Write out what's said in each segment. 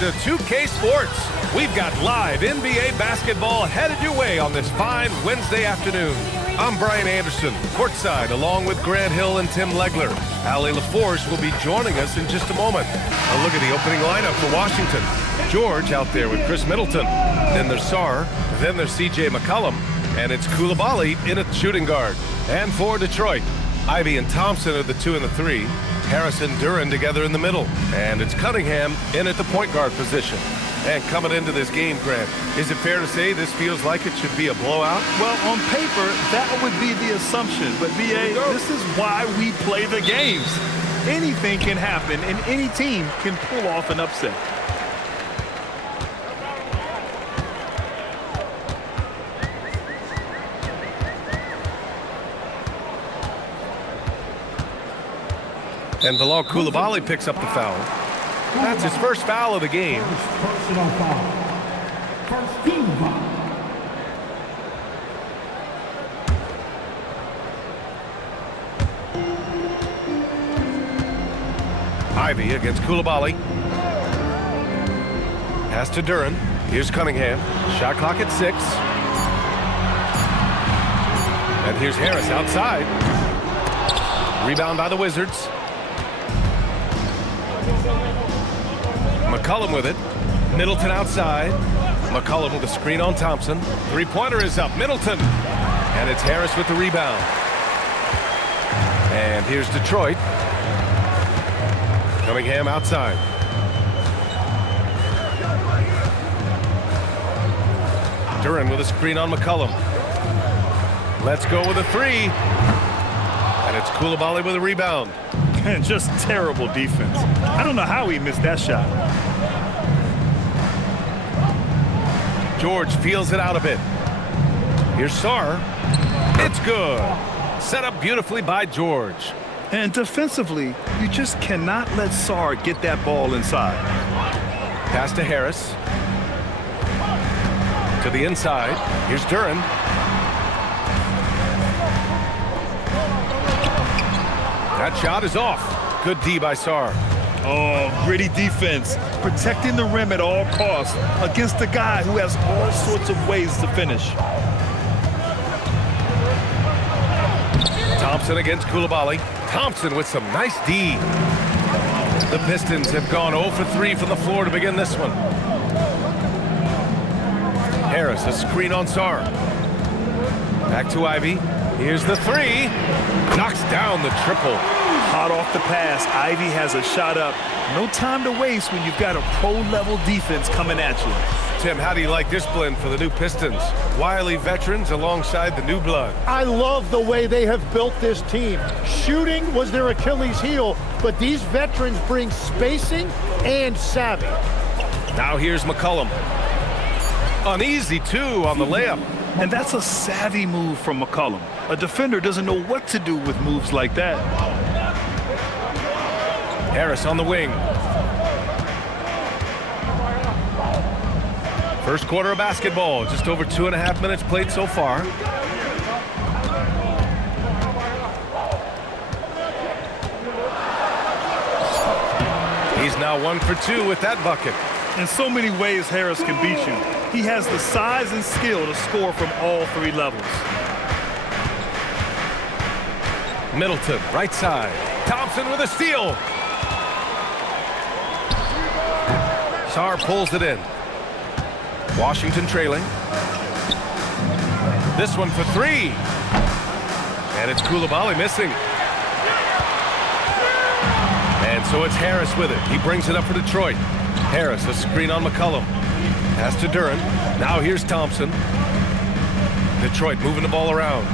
to 2K Sports. We've got live NBA basketball headed your way on this fine Wednesday afternoon. I'm Brian Anderson, courtside, along with Grant Hill and Tim Legler. Allie LaForce will be joining us in just a moment. A look at the opening lineup for Washington. George out there with Chris Middleton. Then there's Sarr. Then there's C.J. McCollum. And it's Coulibaly in at shooting guard. And for Detroit, Ivy and Thompson are the 2 and the 3. Harris and Duren together in the middle. And it's Cunningham in at the point guard position. And coming into this game, Grant, is it fair to say this feels like it should be a blowout? Well, on paper, that would be the assumption. But, B.A., this is why we play the games. Anything can happen, and any team can pull off an upset. And Bilal Coulibaly picks up the foul. That's his first foul of the game. Personal foul. First team foul. Ivy against Coulibaly. Pass to Duren. Here's Cunningham. Shot clock at 6. And here's Harris outside. Rebound by the Wizards. McCollum with it. Middleton outside. McCollum with a screen on Thompson. Three-pointer is up. Middleton. And it's Harris with the rebound. And here's Detroit. Cunningham outside. Duren with a screen on McCollum. Let's go with a 3. And it's Coulibaly with a rebound. And just terrible defense. I don't know how he missed that shot. George feels it out a bit. Here's Sarr. It's good. Set up beautifully by George. And defensively, you just cannot let Sarr get that ball inside. Pass to Harris. To the inside. Here's Duren. That shot is off. Good D by Sarr. Oh, gritty defense. Protecting the rim at all costs against a guy who has all sorts of ways to finish. Thompson against Coulibaly. Thompson with some nice D. The Pistons have gone 0 for 3 from the floor to begin this one. Harris, a screen on Sarr. Back to Ivy. Here's the 3. Knocks down the triple. Hot off the pass, Ivy has a shot up. No time to waste when you've got a pro-level defense coming at you. Tim, how do you like this blend for the new Pistons? Wily veterans alongside the new blood. I love the way they have built this team. Shooting was their Achilles heel, but these veterans bring spacing and savvy. Now here's McCollum. Uneasy, too, on the layup. And that's a savvy move from McCollum. A defender doesn't know what to do with moves like that. Harris on the wing. First quarter of basketball, just over 2.5 minutes played so far. He's now 1 for 2 with that bucket. In so many ways, Harris can beat you. He has the size and skill to score from all 3 levels. Middleton, right side. Thompson with a steal. Sarr pulls it in. Washington trailing. This one for 3. And it's Coulibaly missing. And so it's Harris with it. He brings it up for Detroit. Harris, a screen on McCollum. Pass to Duren. Now here's Thompson. Detroit moving the ball around.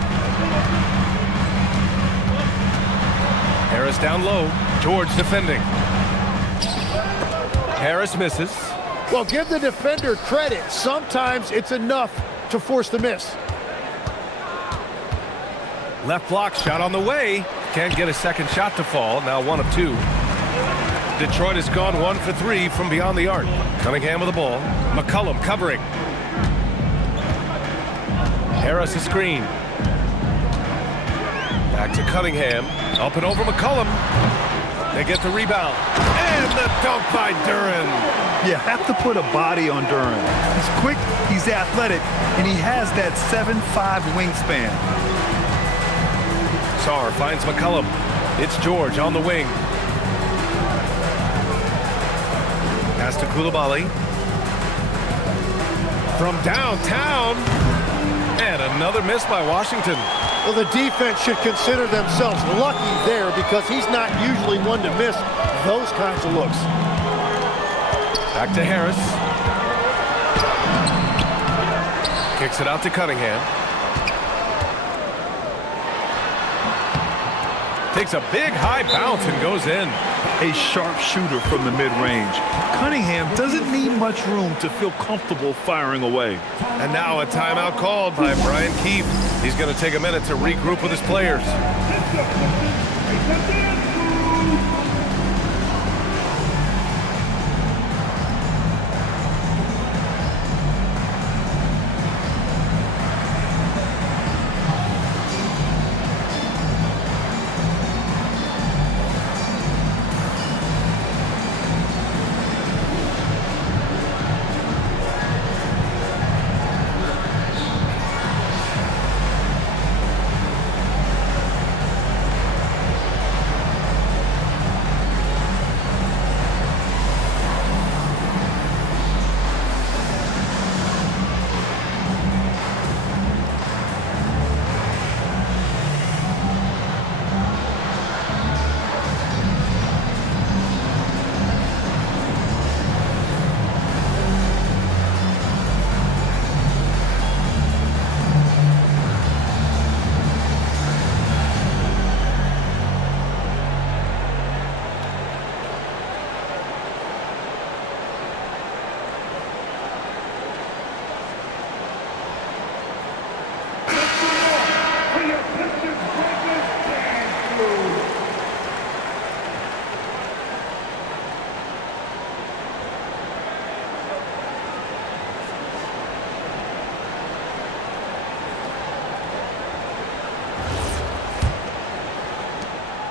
Harris down low. George defending. Harris misses. Well, give the defender credit. Sometimes it's enough to force the miss. Left block shot on the way. Can't get a second shot to fall. Now 1 of 2. Detroit has gone 1 for 3 from beyond the arc. Cunningham with the ball. McCollum covering. Harris a screen. Back to Cunningham. Up and over McCollum. They get the rebound. And the dunk by Duren. You have to put a body on Duren. He's quick, he's athletic, and he has that 7'5" wingspan. Sarr finds McCollum. It's George on the wing. Pass to Coulibaly. From downtown. And another miss by Washington. Well, the defense should consider themselves lucky there because he's not usually one to miss those kinds of looks. Back to Harris. Kicks it out to Cunningham. Takes a big high bounce and goes in. A sharp shooter from the mid-range. Cunningham doesn't need much room to feel comfortable firing away. And now a timeout called by Brian Keefe. He's going to take a minute to regroup with his players.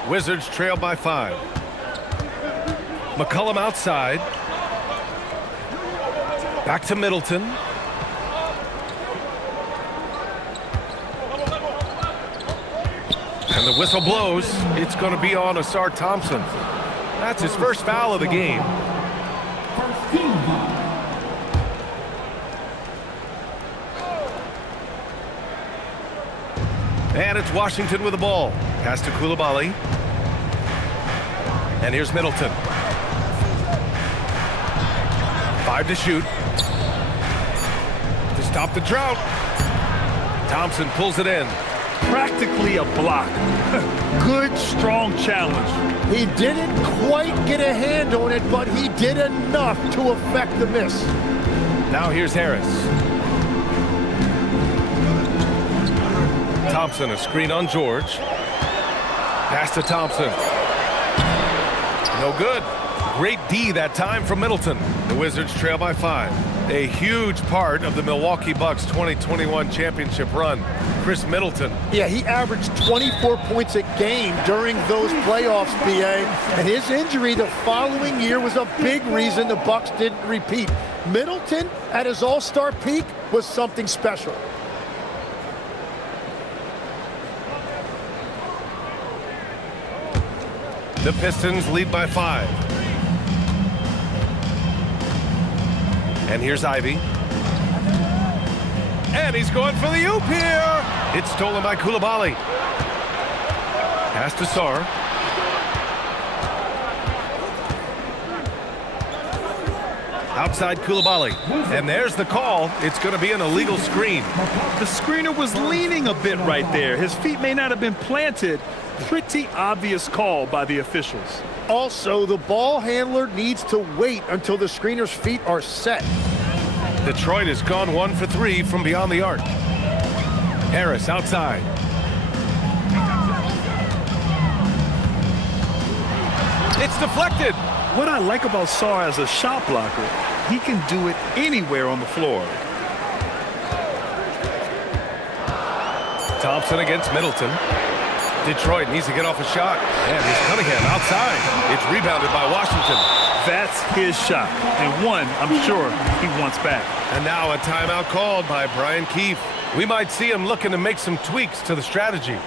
Wizards trail by 5. McCollum outside. Back to Middleton. And the whistle blows. It's going to be on Asar Thompson. That's his first foul of the game. First team foul. And it's Washington with the ball. Pass to Coulibaly. And here's Middleton. 5 to shoot. To stop the drought. Thompson pulls it in. Practically a block. Good, strong challenge. He didn't quite get a hand on it, but he did enough to affect the miss. Now here's Harris. Thompson, a screen on George. Pass to Thompson. No good. Great D that time from Middleton. The Wizards trail by 5. A huge part of the Milwaukee Bucks 2021 championship run. Chris Middleton. Yeah, he averaged 24 points a game during those playoffs, BA. And his injury the following year was a big reason the Bucks didn't repeat. Middleton, at his all-star peak, was something special. The Pistons lead by 5. And here's Ivy. And he's going for the oop here. It's stolen by Coulibaly. Pass to Sarr. Outside Coulibaly. And there's the call. It's going to be an illegal screen. The screener was leaning a bit right there. His feet may not have been planted. Pretty obvious call by the officials. Also, the ball handler needs to wait until the screener's feet are set. Detroit has gone 1 for 3 from beyond the arc. Harris outside. It's deflected. What I like about Sarr as a shot blocker, he can do it anywhere on the floor. Thompson against Middleton. Detroit needs to get off a shot. And here's Cunningham outside. It's rebounded by Washington. That's his shot, and one I'm sure he wants back. And now a timeout called by Brian Keefe. We might see him looking to make some tweaks to the strategy.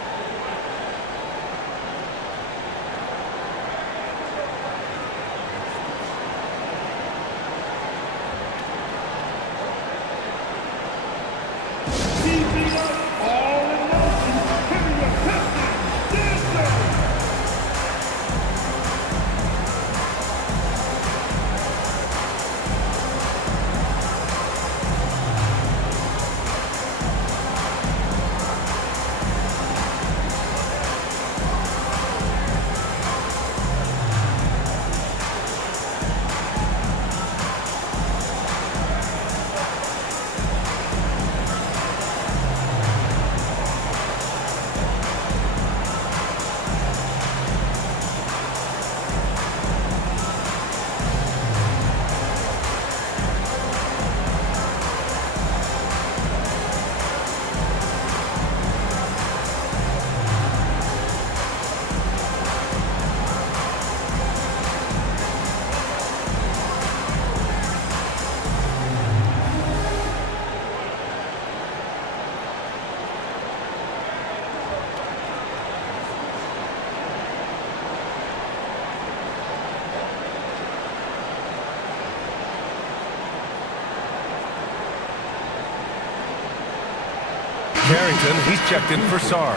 Carrington, he's checked in for Sarr.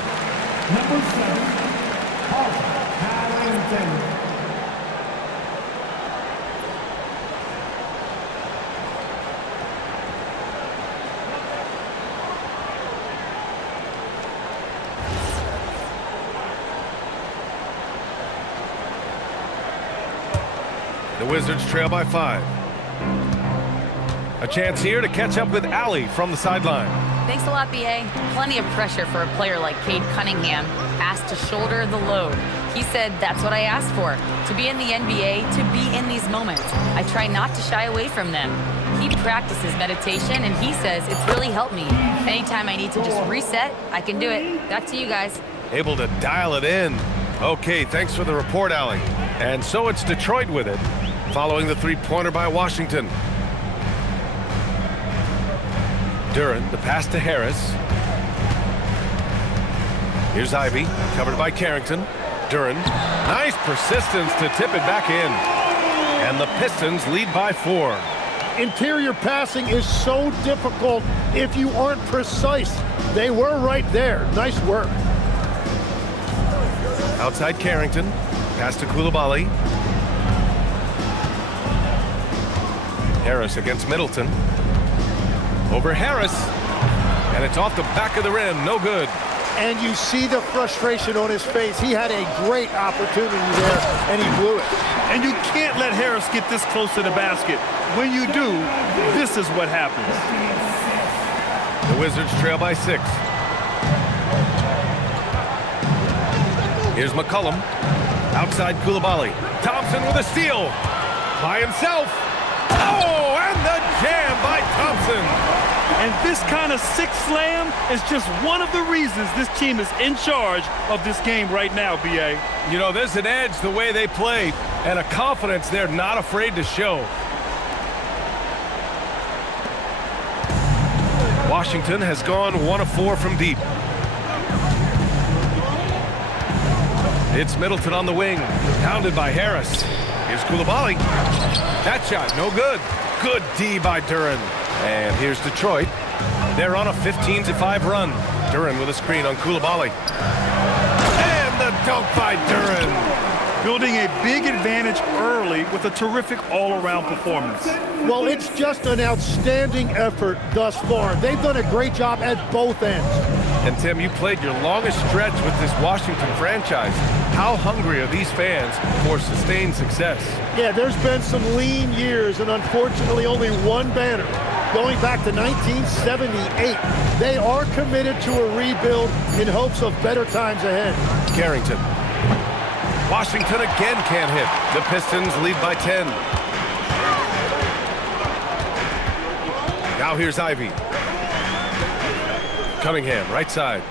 Number 7, Carrington. The Wizards trail by 5. A chance here to catch up with Allie from the sideline. Thanks a lot, BA. Plenty of pressure for a player like Cade Cunningham, asked to shoulder the load. He said that's what I asked for, to be in the NBA, to be in these moments. I try not to shy away from them. He practices meditation, and he says it's really helped me. Anytime I need to just reset, I can do it. Back to you guys. Able to dial it in. Okay, thanks for the report, Allie. And so it's Detroit with it, following the three-pointer by Washington. Duren, the pass to Harris. Here's Ivey, covered by Carrington. Duren, nice persistence to tip it back in. And the Pistons lead by 4. Interior passing is so difficult if you aren't precise. They were right there. Nice work. Outside Carrington, pass to Coulibaly. Harris against Middleton. Over Harris, and it's off the back of the rim, no good. And you see the frustration on his face. He had a great opportunity there, and he blew it. And you can't let Harris get this close to the basket. When you do, this is what happens. The Wizards trail by 6. Here's McCollum, outside Coulibaly. Thompson with a steal, by himself. Oh, and the jam by Thompson. And this kind of sick slam is just one of the reasons this team is in charge of this game right now, BA. You know, there's an edge the way they play and a confidence they're not afraid to show. Washington has gone 1 of 4 from deep. It's Middleton on the wing, pounded by Harris. Here's Coulibaly. That shot, no good. Good D by Duren. And here's Detroit. They're on a 15-5 run. Duren with a screen on Coulibaly. And the dunk by Duren. Building a big advantage early with a terrific all-around performance. Well, it's just an outstanding effort thus far. They've done a great job at both ends. And Tim, you played your longest stretch with this Washington franchise. How hungry are these fans for sustained success? Yeah, there's been some lean years and unfortunately only one banner. Going back to 1978, they are committed to a rebuild in hopes of better times ahead. Carrington. Washington again can't hit. The Pistons lead by 10. Now here's Ivey. Cunningham, right side.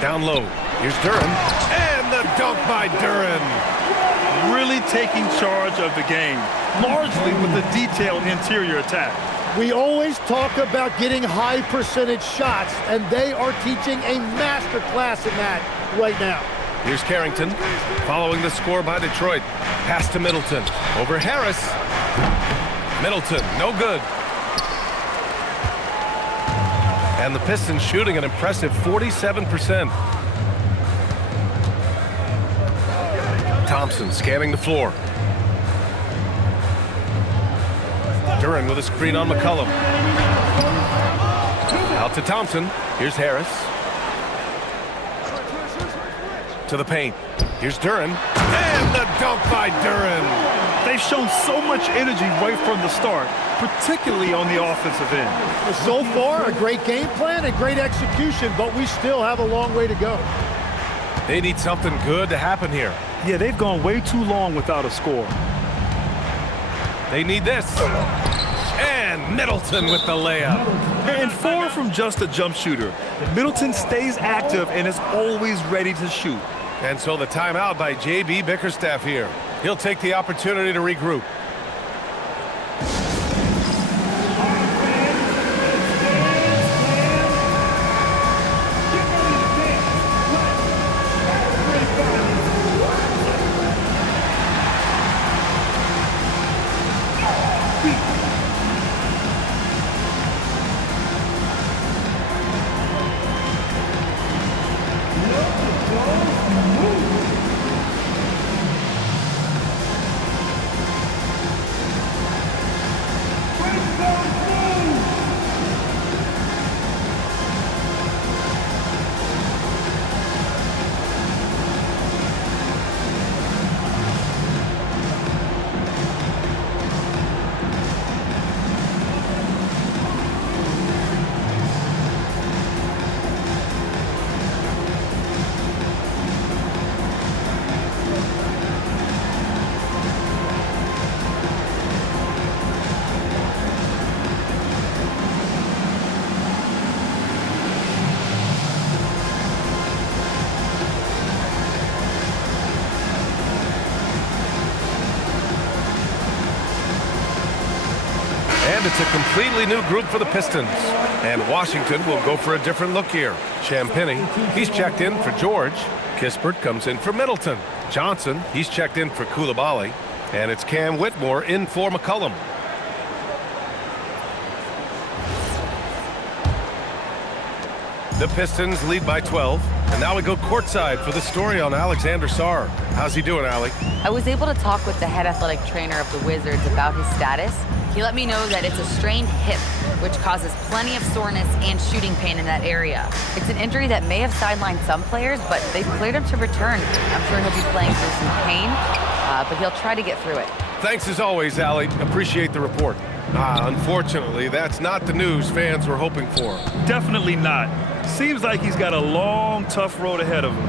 Down low. Here's Duren. And the dunk by Duren. Really taking charge of the game, largely with a detailed interior attack. We always talk about getting high percentage shots, and they are teaching a master class in that right now. Here's Carrington, following the score by Detroit. Pass to Middleton. Over Harris. Middleton, no good. And the Pistons shooting an impressive 47%. Thompson scanning the floor. Duren with a screen on McCollum. Out to Thompson. Here's Harris. To the paint. Here's Duren. And the dunk by Duren. They've shown so much energy right from the start, particularly on the offensive end. So far, a great game plan and great execution, but we still have a long way to go. They need something good to happen here. Yeah, they've gone way too long without a score. They need this. And Middleton with the layup. And far from just a jump shooter, Middleton stays active and is always ready to shoot. And so the timeout by J.B. Bickerstaff here. He'll take the opportunity to regroup. And it's a completely new group for the Pistons. And Washington will go for a different look here. Champagnie, he's checked in for George. Kispert comes in for Middleton. Johnson, he's checked in for Coulibaly. And it's Cam Whitmore in for McCollum. The Pistons lead by 12. And now we go courtside for the story on Alexander Sarr. How's he doing, Allie? I was able to talk with the head athletic trainer of the Wizards about his status. He let me know that it's a strained hip, which causes plenty of soreness and shooting pain in that area. It's an injury that may have sidelined some players, but they've cleared him to return. I'm sure he'll be playing through some pain, but he'll try to get through it. Thanks as always, Allie. Appreciate the report. Unfortunately, that's not the news fans were hoping for. Definitely not. Seems like he's got a long, tough road ahead of him.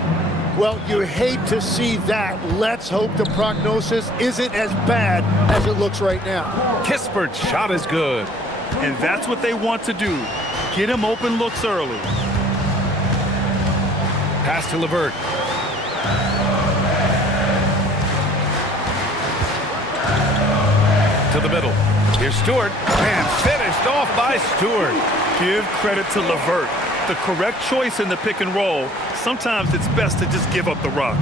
Well, you hate to see that. Let's hope the prognosis isn't as bad as it looks right now. Kispert's shot is good. And that's what they want to do. Get him open looks early. Pass to LeVert. To the middle. Here's Stewart. And finished off by Stewart. Give credit to LeVert. The correct choice in the pick and roll. Sometimes it's best to just give up the rock.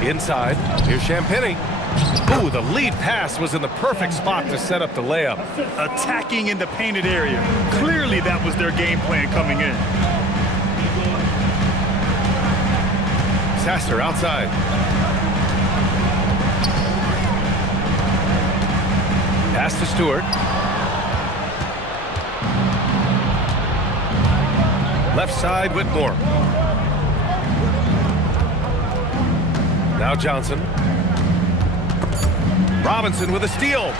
Inside, here's Champagnie. Ooh, the lead pass was in the perfect spot to set up the layup. Attacking in the painted area. Clearly that was their game plan coming in. Sasser outside. Pass to Stewart. Left side, Whitmore. Now Johnson. Robinson with a steal.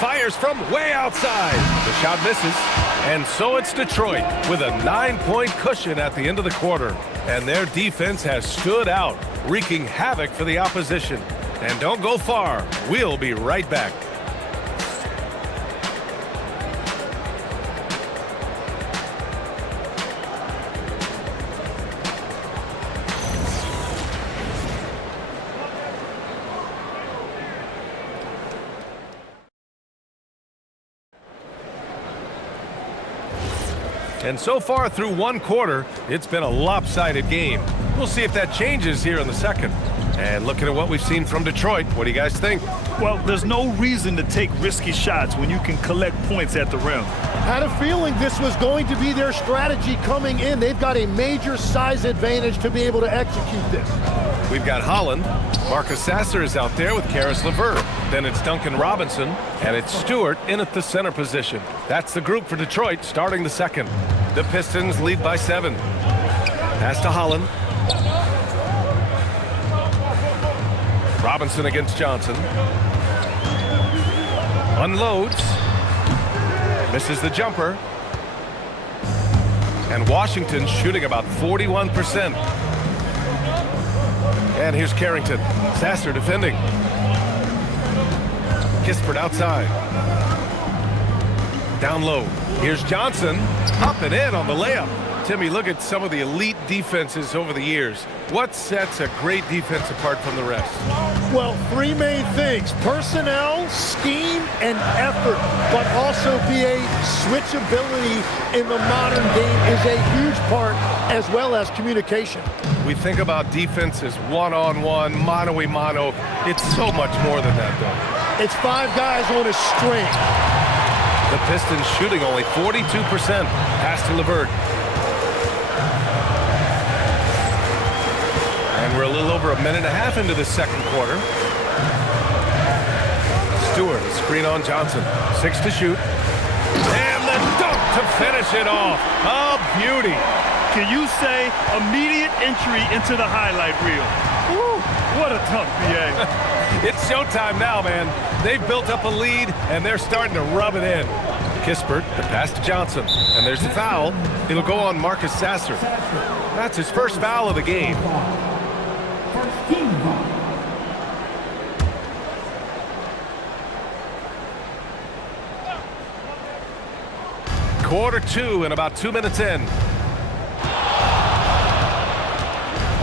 Fires from way outside. The shot misses. And so it's Detroit with a 9-point cushion at the end of the quarter. And their defense has stood out, wreaking havoc for the opposition. And don't go far. We'll be right back. And so far through one quarter, it's been a lopsided game. We'll see if that changes here in the second. And looking at what we've seen from Detroit, what do you guys think? Well, there's no reason to take risky shots when you can collect points at the rim. Had a feeling this was going to be their strategy coming in. They've got a major size advantage to be able to execute this. We've got Holland. Marcus Sasser is out there with Karis LeVert. Then it's Duncan Robinson, and it's Stewart in at the center position. That's the group for Detroit starting the second. The Pistons lead by 7. Pass to Holland. Robinson against Johnson. Unloads. Misses the jumper. And Washington shooting about 41%. And here's Carrington. Sasser defending. Kispert outside. Down low. Here's Johnson. Up and in on the layup. Timmy, look at some of the elite defenses over the years. What sets a great defense apart from the rest? Well, 3 main things: personnel, scheme, and effort. But also, BA, switchability in the modern game is a huge part, as well as communication. We think about defense as one-on-one, mano-a-mano. It's so much more than that, though. It's 5 guys on a string. The Pistons shooting only 42%. Pass to LeVert. And we're a little over a minute and a half into the second quarter. Stewart, screen on Johnson. 6 to shoot. And the dunk to finish it off. A beauty. Can you say immediate entry into the highlight reel? Woo, what a dunk, BA. It's showtime now, man. They've built up a lead, and they're starting to rub it in. Kispert, the pass to Johnson. And there's the foul. It'll go on Marcus Sasser. That's his first foul of the game. First team foul. Quarter 2 and about 2 minutes in.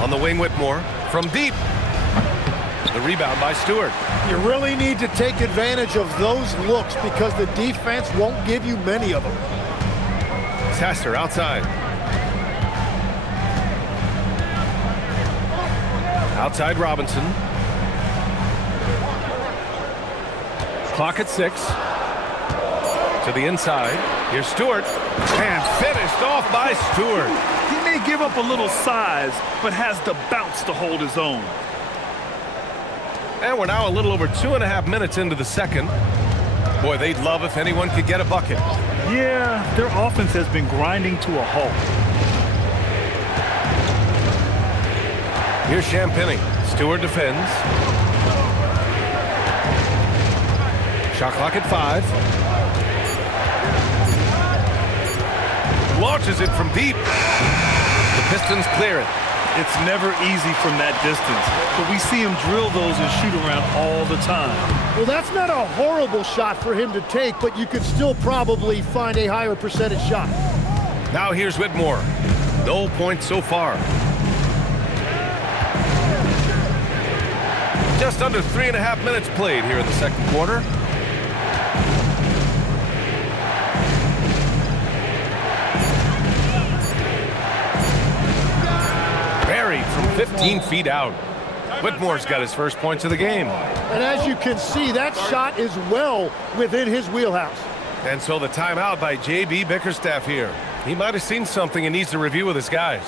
On the wing, Whitmore. From deep. The rebound by Stewart. You really need to take advantage of those looks because the defense won't give you many of them. Sasser outside. Outside Robinson. Clock at 6. To the inside. Here's Stewart. And finished off by Stewart. He may give up a little size, but has the bounce to hold his own. And we're now a little over 2.5 minutes into the second. Boy, they'd love if anyone could get a bucket. Yeah, their offense has been grinding to a halt. Here's Champagny. Stewart defends. Shot clock at 5. Launches it from deep. The Pistons clear it. It's never easy from that distance, but we see him drill those and shoot around all the time. Well, that's not a horrible shot for him to take, but you could still probably find a higher percentage shot. Now here's Whitmore. No points so far. Just under 3.5 minutes played here in the second quarter. Buried from 15 feet out. Whitmore's got his first points of the game. And as you can see, that shot is well within his wheelhouse. And so the timeout by J.B. Bickerstaff here. He might have seen something and needs to review with his guys.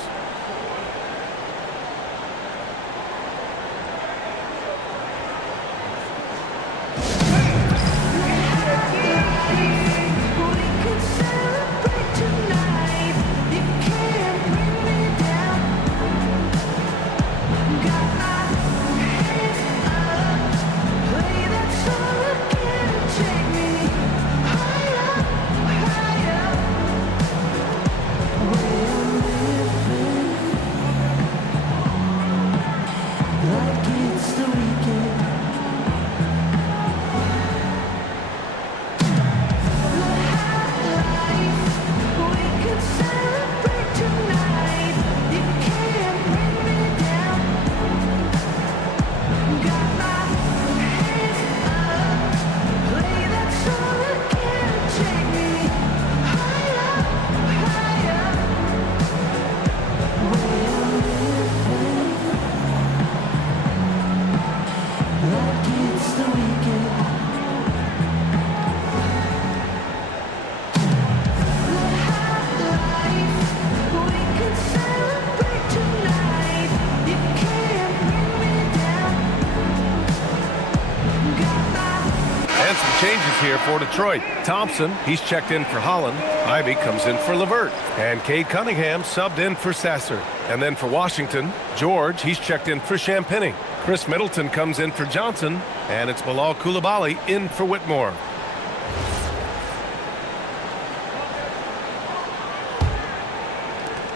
changes here for Detroit. Thompson, he's checked in for Holland. Ivy comes in for LeVert. And Cade Cunningham subbed in for Sasser. And then for Washington, George, he's checked in for Champagnie. Chris Middleton comes in for Johnson. And it's Bilal Coulibaly in for Whitmore.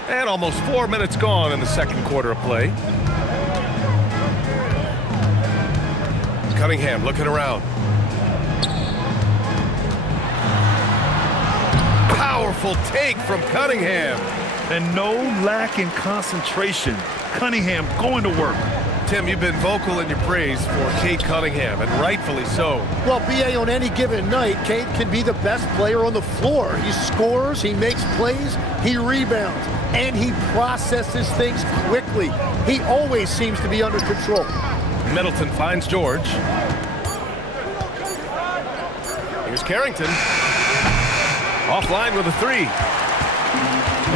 And almost 4 minutes gone in the second quarter of play. Cunningham looking around. Powerful take from Cunningham. And no lack in concentration. Cunningham going to work. Tim, you've been vocal in your praise for Cade Cunningham, and rightfully so. Well, BA, on any given night, Cade can be the best player on the floor. He scores, he makes plays, he rebounds, and he processes things quickly. He always seems to be under control. Middleton finds George. Here's Carrington. Offline with a three.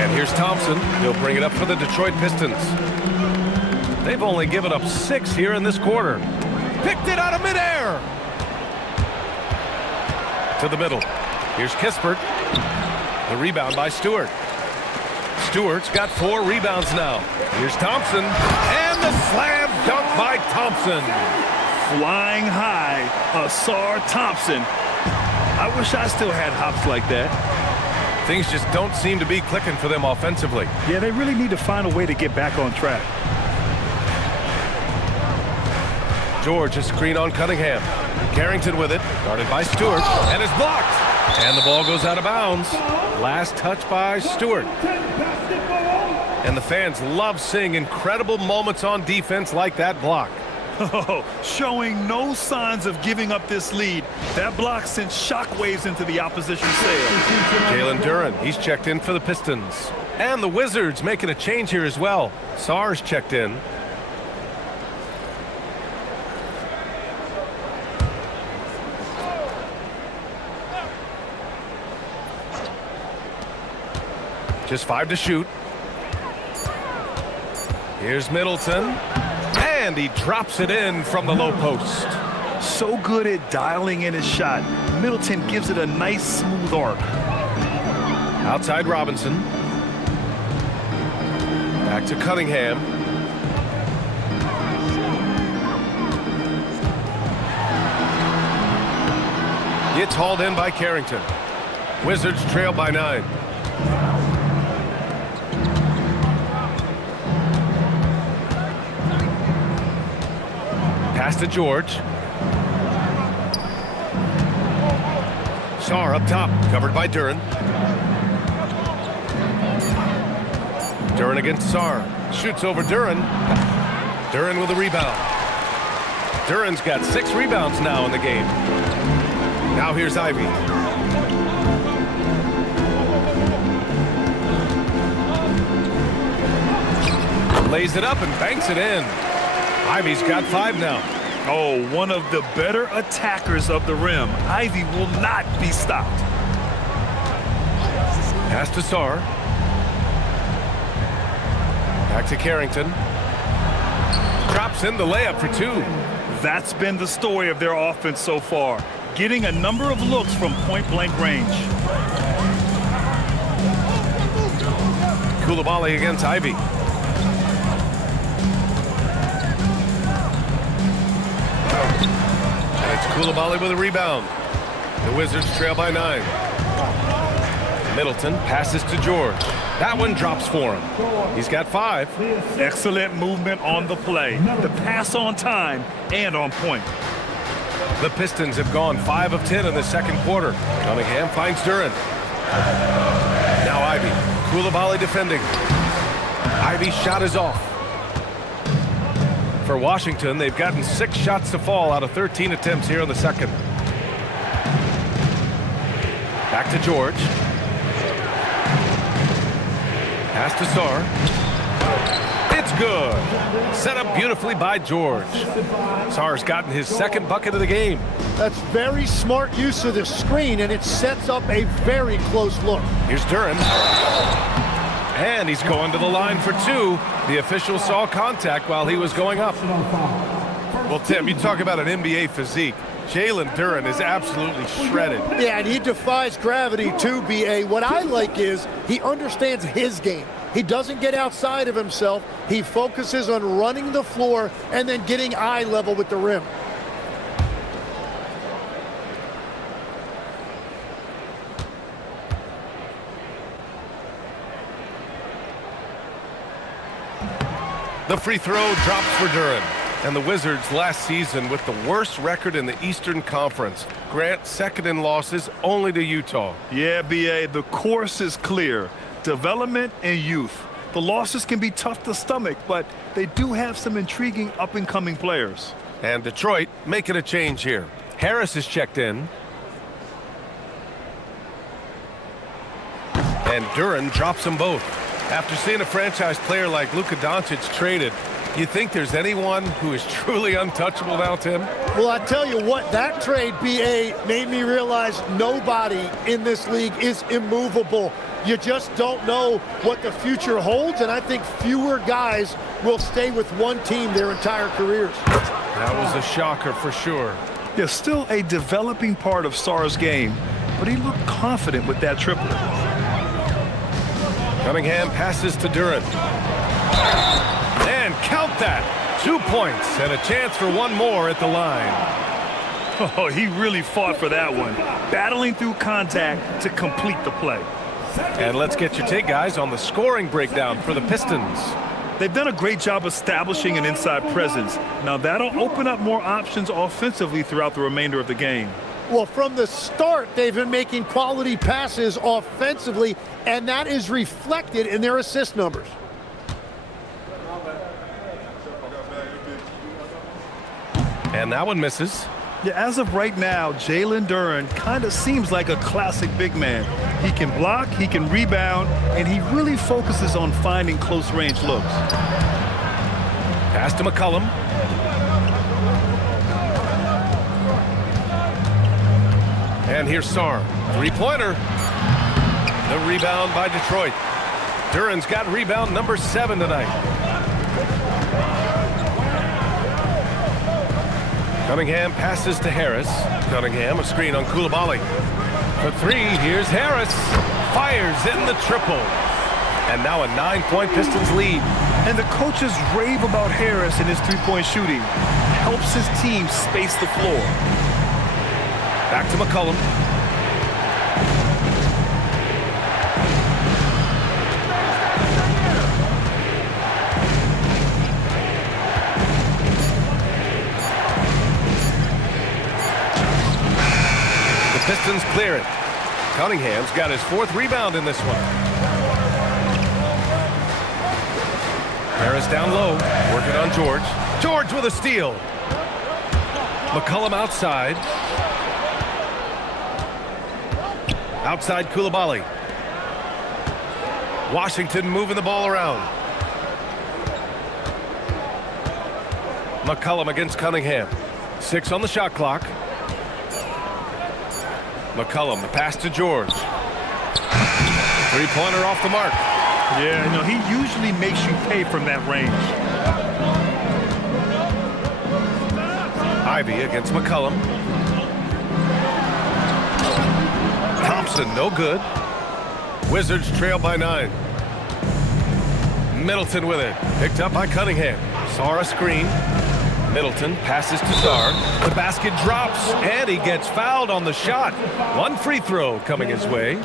And here's Thompson. He'll bring it up for the Detroit Pistons. They've only given up 6 here in this quarter. Picked it out of midair. To the middle. Here's Kispert. The rebound by Stewart. Stewart's got 4 rebounds now. Here's Thompson. And the slam dunk by Thompson. Flying high, Asar Thompson. I wish I still had hops like that. Things just don't seem to be clicking for them offensively. Yeah, they really need to find a way to get back on track. George, a screen on Cunningham. Carrington with it, guarded by Stewart, and is blocked. And the ball goes out of bounds. Last touch by Stewart. And the fans love seeing incredible moments on defense like that block. Oh, showing no signs of giving up this lead. That block sent shockwaves into the opposition sail. Jalen Duren, he's checked in for the Pistons. And the Wizards making a change here as well. Sarr's checked in. Just 5 to shoot. Here's Middleton. And he drops it in from the low post. So good at dialing in his shot. Middleton gives it a nice smooth arc. Outside Robinson. Back to Cunningham. Gets hauled in by Carrington. Wizards trail by 9. Pass to George. Sarr up top, covered by Duren. Duren against Sarr. Shoots over Duren. Duren with a rebound. Duren's got 6 rebounds now in the game. Now here's Ivy. Lays it up and banks it in. Ivy's got 5 now. Oh, one of the better attackers of the rim. Ivy will not be stopped. Pass to Sarr. Back to Carrington. Drops in the layup for 2. That's been the story of their offense so far. Getting a number of looks from point-blank range. Coulibaly against Ivy. And it's Coulibaly with a rebound. The Wizards trail by 9. Middleton passes to George. That one drops for him. He's got 5. Excellent movement on the play. The pass on time and on point. The Pistons have gone 5 of 10 in the second quarter. Cunningham finds Duren. Now Ivy. Coulibaly defending. Ivy's shot is off. For Washington, they've gotten 6 shots to fall out of 13 attempts here in the second. Back to George. Pass to Sarr. It's good. Set up beautifully by George. Sarr's gotten his 2nd bucket of the game. That's very smart use of the screen, and it sets up a very close look. Here's Duren. And he's going to the line for 2. The official saw contact while he was going up. Well, Tim, you talk about an NBA physique. Jalen Duren is absolutely shredded. Yeah, and he defies gravity too, B.A. What I like is he understands his game. He doesn't get outside of himself. He focuses on running the floor and then getting eye level with the rim. The free throw drops for Duren. And the Wizards last season with the worst record in the Eastern Conference. Grant, second in losses only to Utah. Yeah, B.A., the course is clear. Development and youth. The losses can be tough to stomach, but they do have some intriguing up-and-coming players. And Detroit making a change here. Harris is checked in. And Duren drops them both. After seeing a franchise player like Luka Doncic traded, you think there's anyone who is truly untouchable now, Tim? Well, I tell you what, that trade, B.A., made me realize nobody in this league is immovable. You just don't know what the future holds, and I think fewer guys will stay with one team their entire careers. That was a shocker for sure. There's still a developing part of Sarr's game, but he looked confident with that triple. Cunningham passes to Duren. And count that. 2 points and a chance for one more at the line. Oh, he really fought for that one. Battling through contact to complete the play. And let's get your take, guys, on the scoring breakdown for the Pistons. They've done a great job establishing an inside presence. Now that'll open up more options offensively throughout the remainder of the game. Well, from the start, they've been making quality passes offensively, and that is reflected in their assist numbers. And that one misses. Yeah, as of right now, Jalen Duren kind of seems like a classic big man. He can block, he can rebound, and he really focuses on finding close-range looks. Pass to McCollum. And here's Sarr. Three-pointer. The rebound by Detroit. Duren's got rebound number 7 tonight. Cunningham passes to Harris. Cunningham, a screen on Coulibaly. For 3, here's Harris. Fires in the triple. And now a 9-point Pistons lead. And the coaches rave about Harris and his three-point shooting. Helps his team space the floor. Back to McCollum. Pistons clear it. Cunningham's got his 4th rebound in this one. Harris down low, working on George. George with a steal. McCollum outside. Outside Coulibaly. Washington moving the ball around. McCollum against Cunningham. 6 on the shot clock. McCollum, the pass to George. Three-pointer off the mark. Yeah, no, he usually makes you pay from that range. Ivy against McCollum. Thompson, no good. Wizards trail by 9. Middleton with it. Picked up by Cunningham. Sarr a screen. Middleton passes to Sarr. The basket drops, and he gets fouled on the shot. 1 free throw coming his way.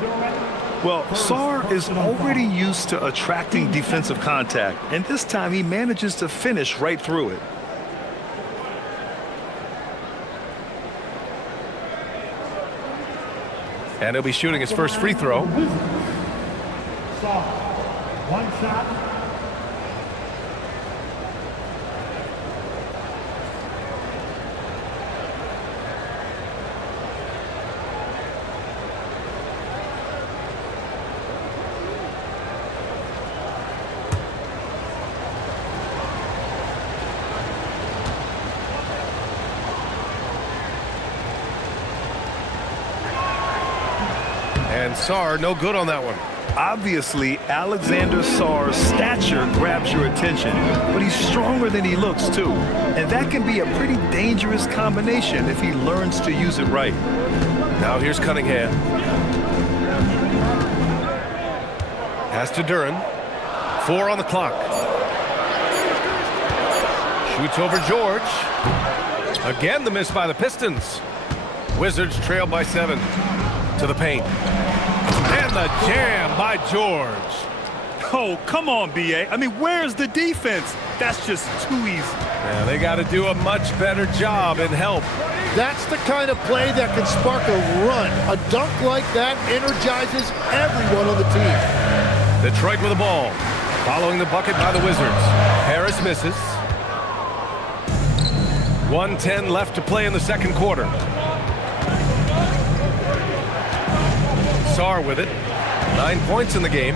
Well, Sarr is already used to attracting defensive contact, and this time he manages to finish right through it. And he'll be shooting his first free throw. Sarr, 1 shot. And Sarr, no good on that one. Obviously, Alexander Sarr's stature grabs your attention, but he's stronger than he looks, too. And that can be a pretty dangerous combination if he learns to use it right. Now here's Cunningham. Pass to Duren. 4 on the clock. Shoots over George. Again, the miss by the Pistons. Wizards trail by 7. To the paint. And the jam by George. Oh, come on, B.A. I mean, where's the defense? That's just too easy. Yeah, they got to do a much better job in help. That's the kind of play that can spark a run. A dunk like that energizes everyone on the team. Detroit with the ball. Following the bucket by the Wizards. Harris misses. 1:10 left to play in the second quarter. Sarr with it. 9 points in the game.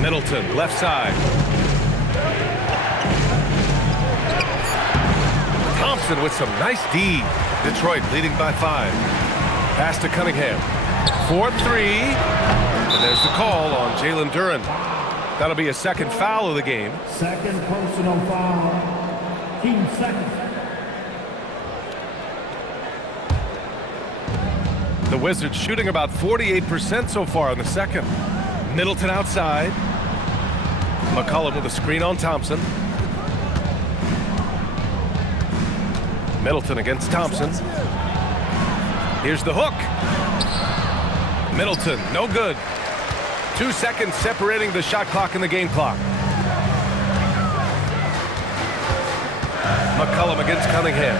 Middleton, left side. Thompson with some nice D. Detroit leading by 5. Pass to Cunningham. 4-3. And there's the call on Jalen Duren. That'll be a second foul of the game. Second personal foul. Team second. The Wizards shooting about 48% so far in the second. Middleton outside. McCollum with a screen on Thompson. Middleton against Thompson. Here's the hook. Middleton, no good. 2 seconds separating the shot clock and the game clock. McCollum against Cunningham.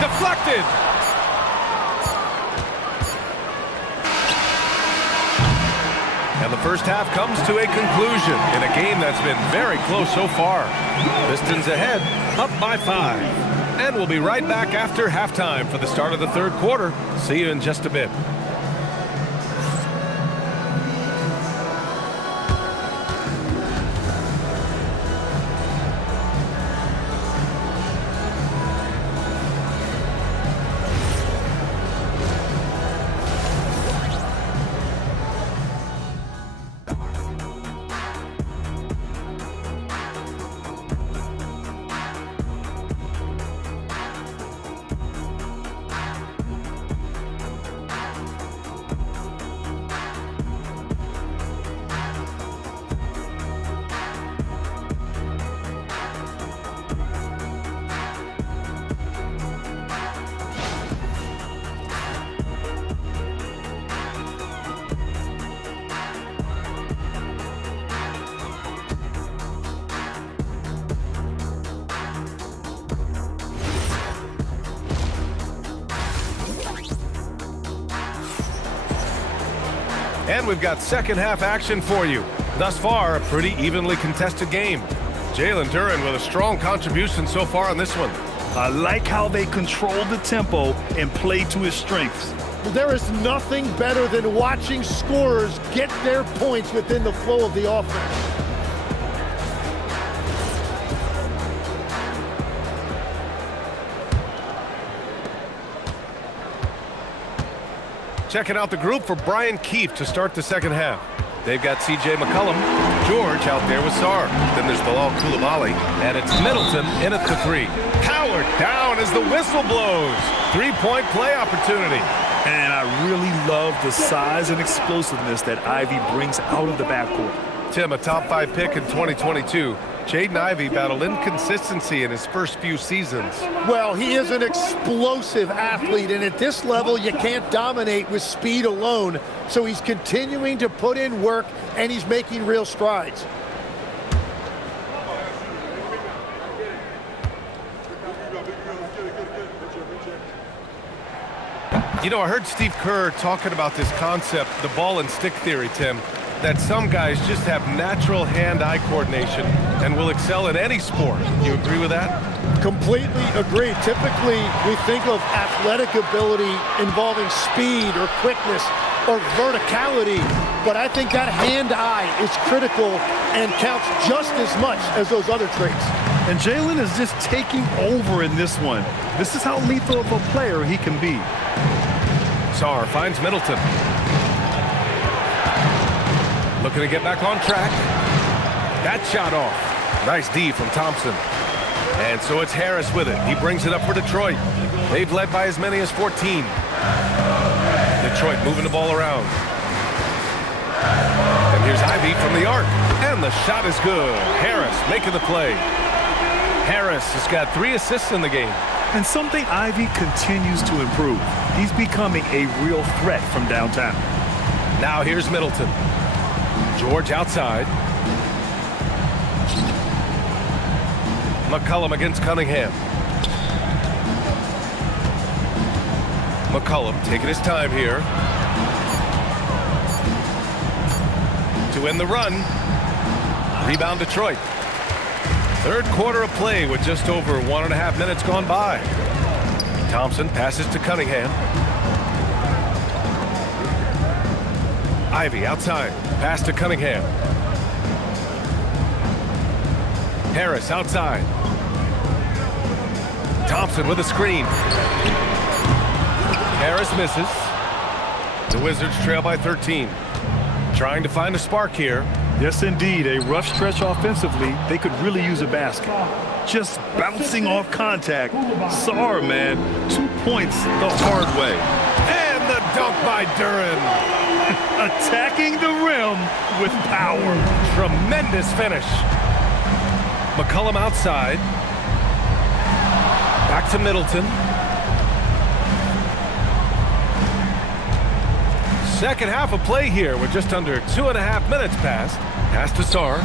Deflected. And the first half comes to a conclusion in a game that's been very close so far. Pistons ahead, up by 5. And we'll be right back after halftime for the start of the third quarter. See you in just a bit. And we've got second half action for you. Thus far, a pretty evenly contested game. Jalen Duren with a strong contribution so far on this one. I like how they control the tempo and play to his strengths. Well, there is nothing better than watching scorers get their points within the flow of the offense. Checking out the group for Brian Keefe to start the second half. They've got C.J. McCollum, George out there with Sarr. Then there's Bilal Coulibaly, and it's Middleton in at the 3. Powered down as the whistle blows. 3-point play opportunity. And I really love the size and explosiveness that Ivy brings out of the backcourt. Tim, a top 5 pick in 2022. Jaden Ivey battled inconsistency in his first few seasons. Well, he is an explosive athlete, and at this level, you can't dominate with speed alone. So he's continuing to put in work, and he's making real strides. You know, I heard Steve Kerr talking about this concept, the ball and stick theory, Tim, that some guys just have natural hand-eye coordination and will excel at any sport. You agree with that? Completely agree. Typically, we think of athletic ability involving speed or quickness or verticality. but I think that hand-eye is critical and counts just as much as those other traits. And Jalen is just taking over in this one. This is how lethal of a player he can be. Sarr finds Middleton. Looking to get back on track. That shot off. Nice D from Thompson. And so it's Harris with it. He brings it up for Detroit. They've led by as many as 14. Detroit moving the ball around. And here's Ivy from the arc. And the shot is good. Harris making the play. Harris has got 3 assists in the game. And something Ivy continues to improve. He's becoming a real threat from downtown. Now here's Middleton. George outside. McCollum against Cunningham. McCollum taking his time here to win the run. Rebound Detroit. Third quarter of play with just over 1.5 minutes gone by. Thompson passes to Cunningham. Ivy outside. Pass to Cunningham. Harris outside. Thompson with a screen. Harris misses. The Wizards trail by 13. Trying to find a spark here. Yes, indeed. A rough stretch offensively. They could really use a basket. Just bouncing off contact. Sarr, man. 2 points the hard way. And the dunk by Duren. Attacking the rim with power. Tremendous finish. McCollum outside. Back to Middleton. Second half of play here with just under 2.5 minutes passed. Pass to Sarr.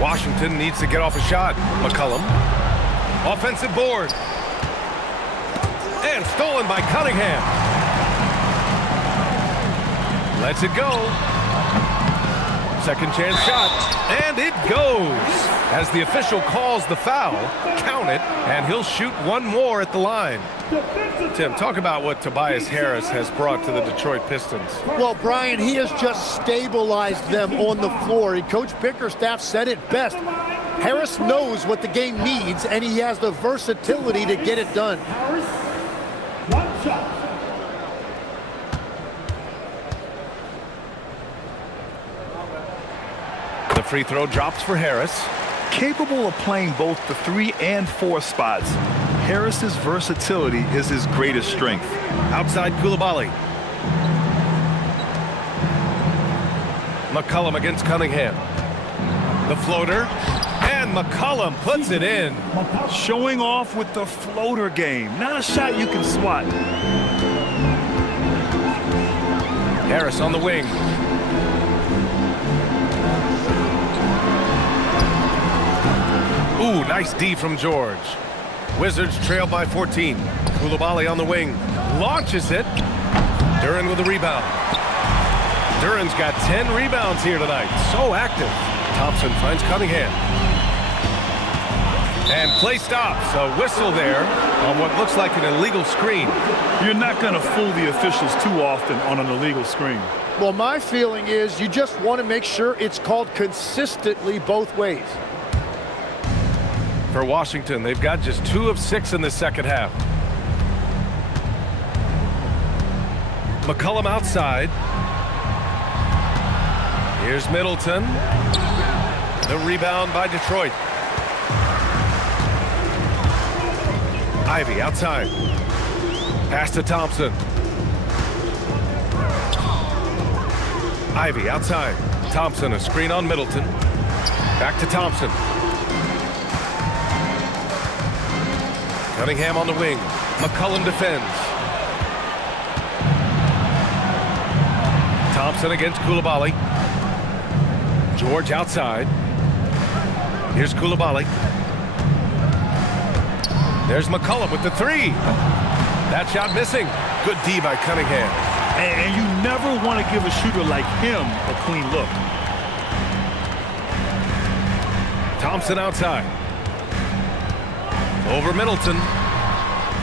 Washington needs to get off a shot. McCollum. Offensive board. And stolen by Cunningham. Lets it go. Second chance shot. And it goes. As the official calls the foul, count it, and he'll shoot one more at the line. Tim, talk about what Tobias Harris has brought to the Detroit Pistons. Well, Brian, he has just stabilized them on the floor. And Coach Bickerstaff said it best. Harris knows what the game needs, and he has the versatility to get it done. Harris, 1 shot. The free throw drops for Harris. Capable of playing both the 3 and 4 spots. Harris's versatility is his greatest strength. Outside Coulibaly. McCollum against Cunningham. The floater. And McCollum puts it in. Showing off with the floater game. Not a shot you can swat. Harris on the wing. Ooh, nice D from George. Wizards trail by 14. Coulibaly on the wing. Launches it. Duren with the rebound. Duren's got 10 rebounds here tonight. So active. Thompson finds Cunningham. And play stops. A whistle there on what looks like an illegal screen. You're not going to fool the officials too often on an illegal screen. Well, my feeling is you just want to make sure it's called consistently both ways. For Washington, they've got just 2 of 6 in the second half. McCollum outside. Here's Middleton. The rebound by Detroit. Ivy outside. Pass to Thompson. Ivy outside. Thompson, a screen on Middleton. Back to Thompson. Cunningham on the wing. McCollum defends. Thompson against Coulibaly. George outside. Here's Coulibaly. There's McCollum with the 3. That shot missing. Good D by Cunningham. And you never want to give a shooter like him a clean look. Thompson outside. Over Middleton.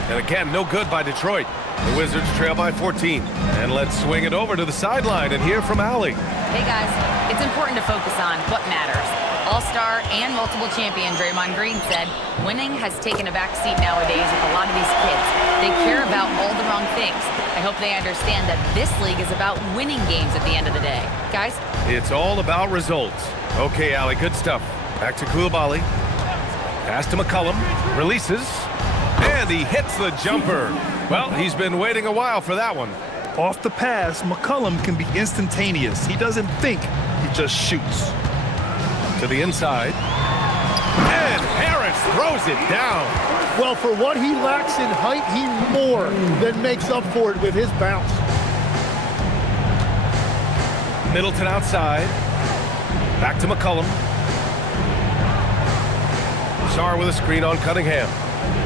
And again, no good by Detroit. The Wizards trail by 14. And let's swing it over to the sideline and hear from Allie. Hey guys, it's important to focus on what matters. All-star and multiple champion Draymond Green said, winning has taken a backseat nowadays with a lot of these kids. They care about all the wrong things. I hope they understand that this league is about winning games at the end of the day. Guys? It's all about results. Okay, Allie, good stuff. Back to Coulibaly. Pass to McCollum. Releases. And he hits the jumper. Well, he's been waiting a while for that one. Off the pass, McCollum can be instantaneous. He doesn't think, he just shoots. To the inside. And Harris throws it down. Well, for what he lacks in height, he more than makes up for it with his bounce. Middleton outside. Back to McCollum. Sarr with a screen on Cunningham.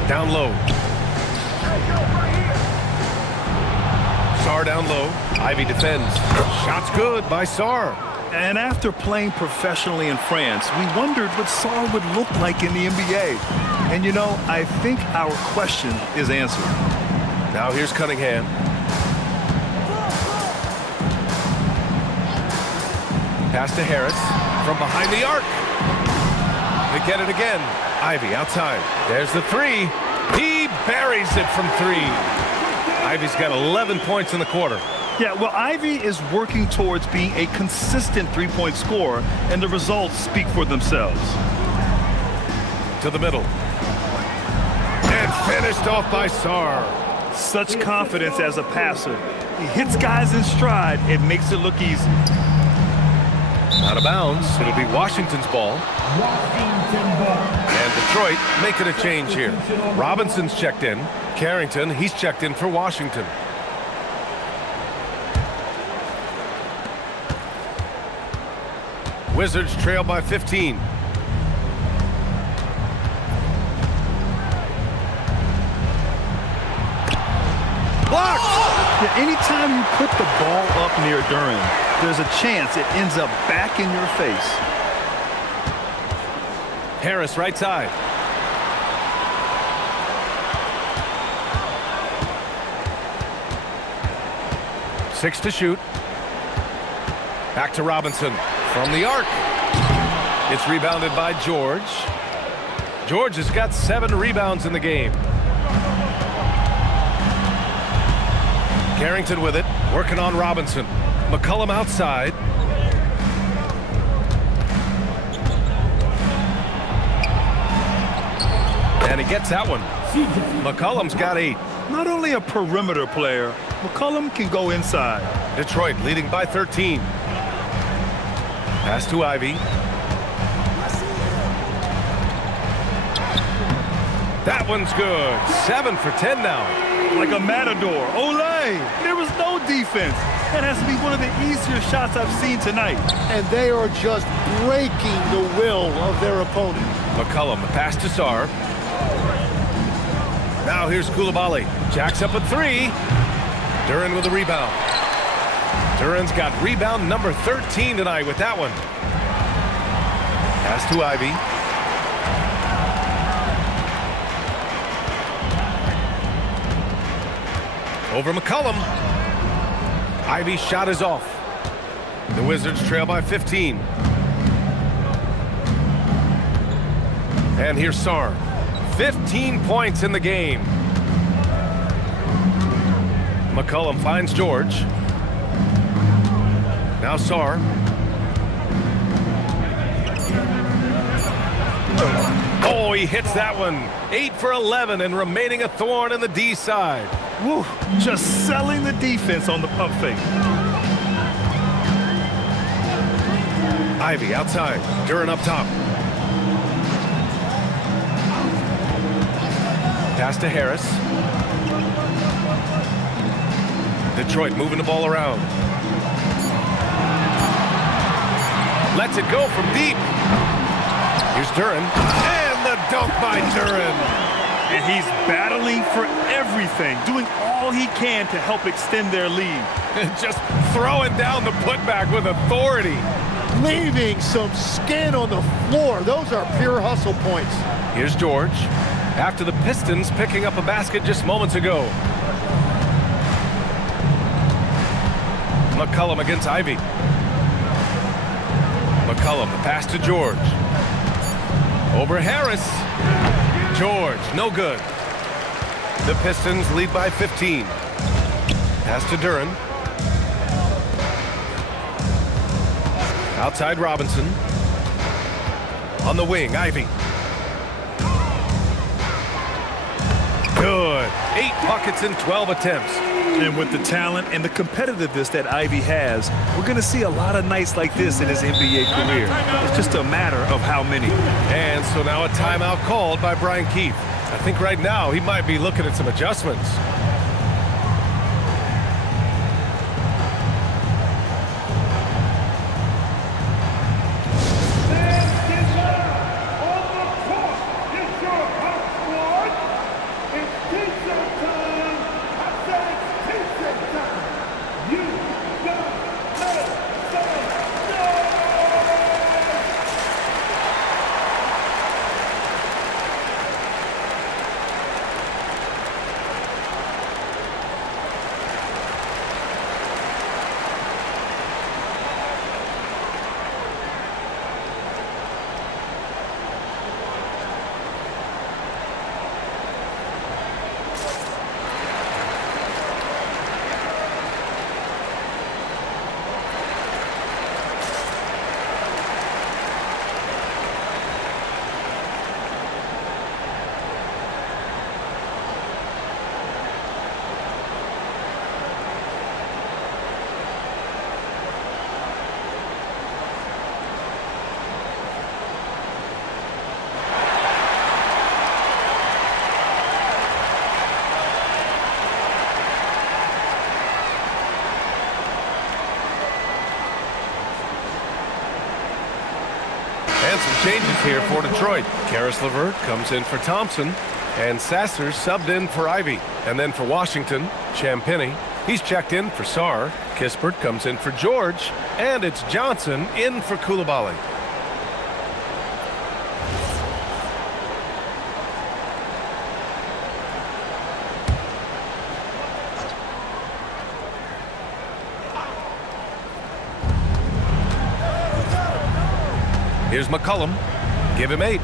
Down low. Sarr down low. Ivy defends. Shot's good by Sarr. And after playing professionally in France, we wondered what Sarr would look like in the NBA. And you know, I think our question is answered. Now here's Cunningham. Pass to Harris from behind the arc. They get it again. Ivy outside. There's the three. He buries it from three. Ivy's got 11 points in the quarter. Yeah, well, Ivy is working towards being a consistent three-point scorer, and the results speak for themselves. To the middle. And finished off by Sarr. Such confidence as a passer. He hits guys in stride. It makes it look easy. Out of bounds. It'll be Washington's ball. And Detroit making a change here. Robinson's checked in. Carrington, he's checked in for Washington. Wizards trail by 15. Blocked! Yeah, anytime you put the ball up near Duran, there's a chance it ends up back in your face. Harris right side. Six to shoot. Back to Robinson from the arc. It's rebounded by George. George has got 7 rebounds in the game. Carrington with it, working on Robinson. McCollum outside. And he gets that one. McCollum's got 8. Not only a perimeter player, McCollum can go inside. Detroit leading by 13. Pass to Ivy. That one's good. 7 for 10 now. Like a matador. Olay! There was no defense. That has to be one of the easier shots I've seen tonight. And they are just breaking the will of their opponent. McCollum, the pass to Sarr. Now here's Coulibaly. Jacks up a 3. Duran with a rebound. Duran's got rebound number 13 tonight with that one. Pass to Ivy. Over McCollum. Ivy's shot is off. The Wizards trail by 15. And here's Sarr. 15 points in the game. McCollum finds George. Now Sarr. Oh, he hits that one. 8 for 11 and remaining a thorn in the D side. Woo, just selling the defense on the pump fake. Ivy outside. Duran up top. Pass to Harris. Detroit moving the ball around. Lets it go from deep. Here's Duran. And the dunk by Duran. And he's battling for everything, doing all he can to help extend their lead. Just throwing down the putback with authority. Leaving some skin on the floor. Those are pure hustle points. Here's George. After the Pistons picking up a basket just moments ago. McCollum against Ivy. McCollum, the pass to George. Over Harris. George, no good. The Pistons lead by 15. Pass to Duren. Outside Robinson. On the wing, Ivy. Good. 8 buckets in 12 attempts. And with the talent and the competitiveness that Ivy has, we're going to see a lot of nights like this in his NBA career. It's just a matter of how many. And so now a timeout called by Brian Keefe. I think right now he might be looking at some adjustments. And some changes here for Detroit. Karis LeVert comes in for Thompson, and Sasser subbed in for Ivy. And then for Washington, Champagnie. He's checked in for Sarr. Kispert comes in for George, and it's Johnson in for Coulibaly. Here's McCollum. Give him 8.